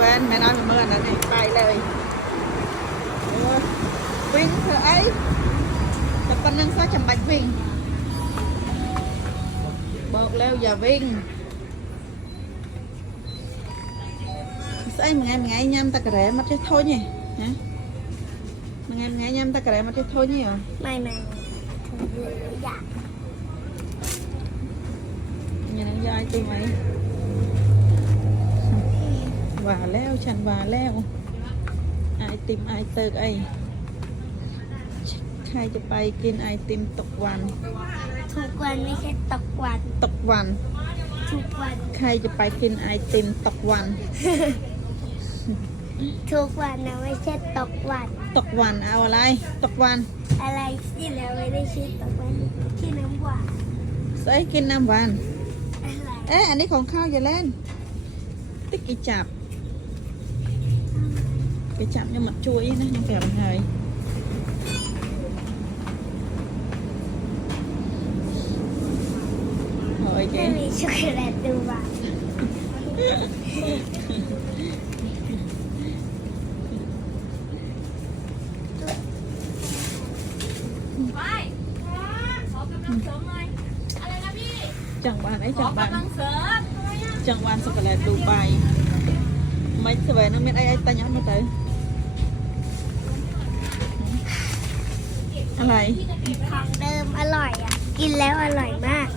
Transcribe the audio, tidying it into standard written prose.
เว้นแม่น้อยเมื่อนั้นนี่ไปเลยโอ้ยวิ่งเถอะไอ้แต่ปนนังซะจำบัดวิ่งบอกแล้วอย่าวิ่งใส่มึงไงnhâm ta kể mất cái thôi nhỉ hảมึงไงnhâm ta kể mất cái thôi nhỉไม่อยาก nhà nó dai tôi mày và leoฉันว่าแล้วไอติมไอเติร์กไอใครจะไปกินไอติมตกวัน ทุกวันไม่ใช่ตกวัน ตกวัน ทุกวัน ใครจะไปกินไอติมตกวัน ทุกวันนะไม่ใช่ตกวัน ตกวันเอาอะไรตกวัน อะไรที่แล้วไม่ได้ชื่อตกวันที่น้ำหวาน ใส่กินน้ำหวาน อะไร เอ๊ะอันนี้ของข้าวอย่าเล่นติ๊กกีจับกีจับnhưng mà chuối nó nhưng kèm hơi thôi ไม่ kìa มีช็อกโกแลตดูบ้าง ไปขอกำลังเสริมหน่อยอะไรนะพี่ chẳng bàn ấy ขอ chẳng กำลั bàn งเสริม chẳng bàn sao phải là Dubai mấy sao về nó biết ai ta nhắn nó tới อะไร ของเดิมอร่อยอ่ะ กินแล้วอร่อยมาก